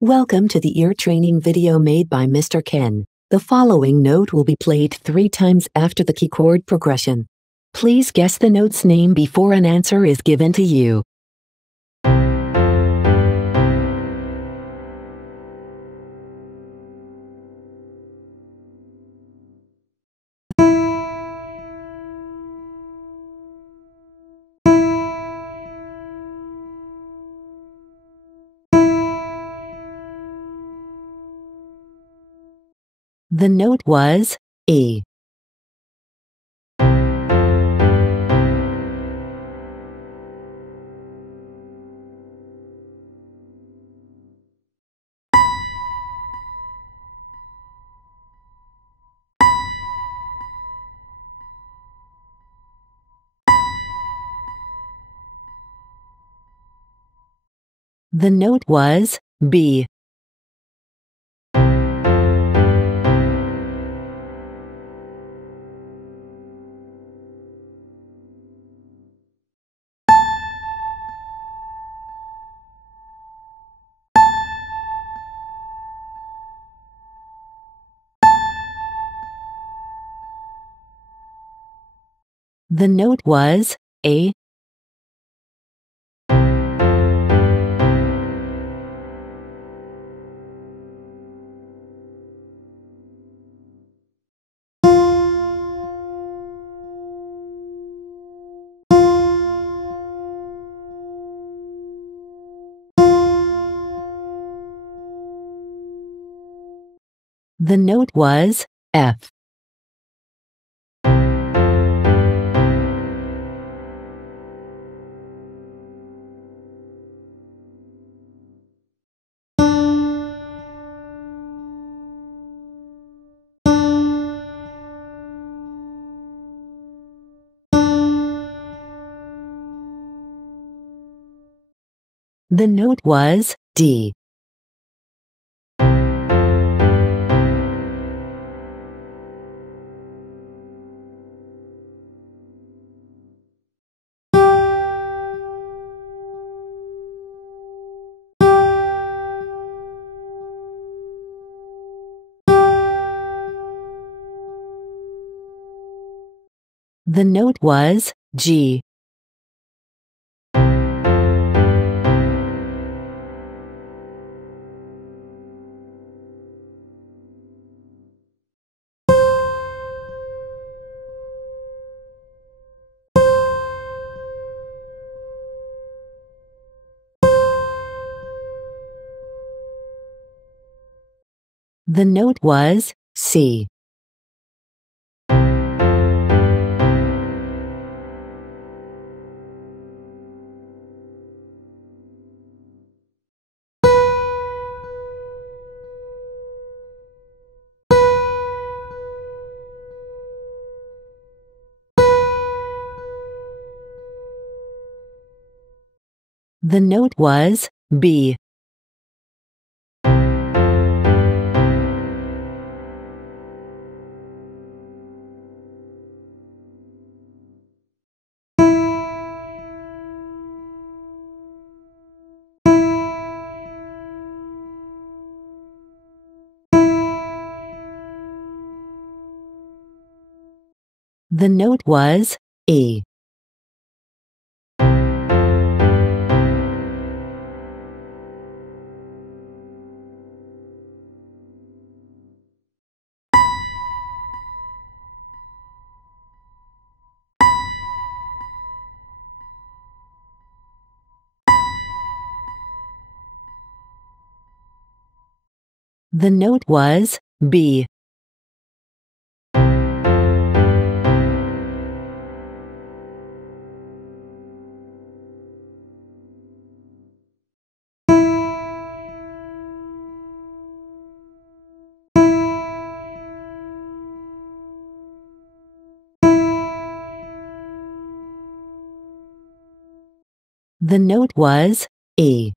Welcome to the ear training video made by Mr. Ken. The following note will be played 3 times after the key chord progression. Please guess the note's name before an answer is given to you. The note was E. The note was B. The note was A. The note was F. The note was D. The note was G. The note was C. The note was B. The note was E. The note was B. The note was E.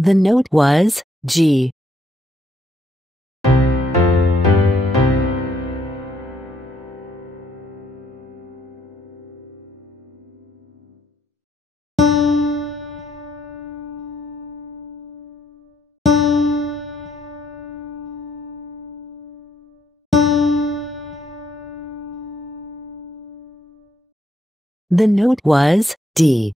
The note was G. The note was D.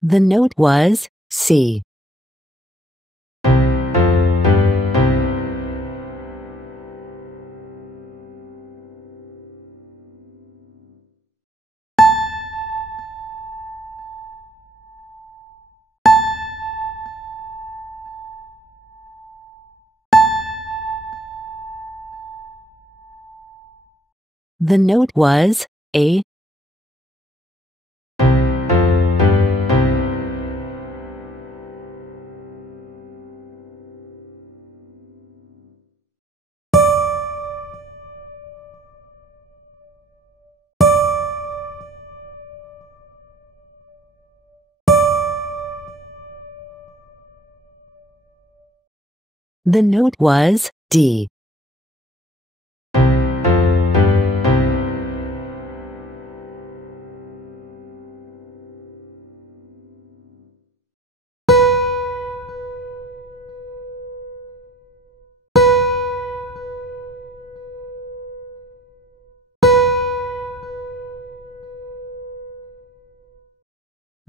The note was C. The note was A. The note was D.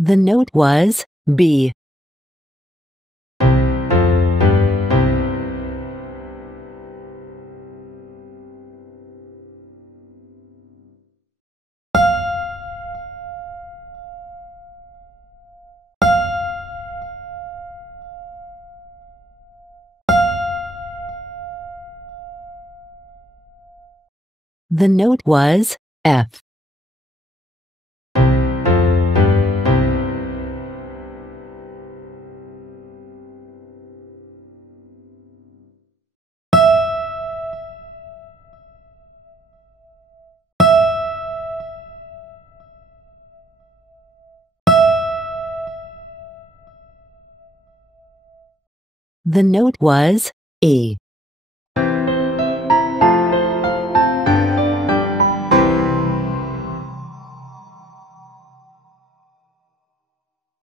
The note was B. The note was F. The note was E.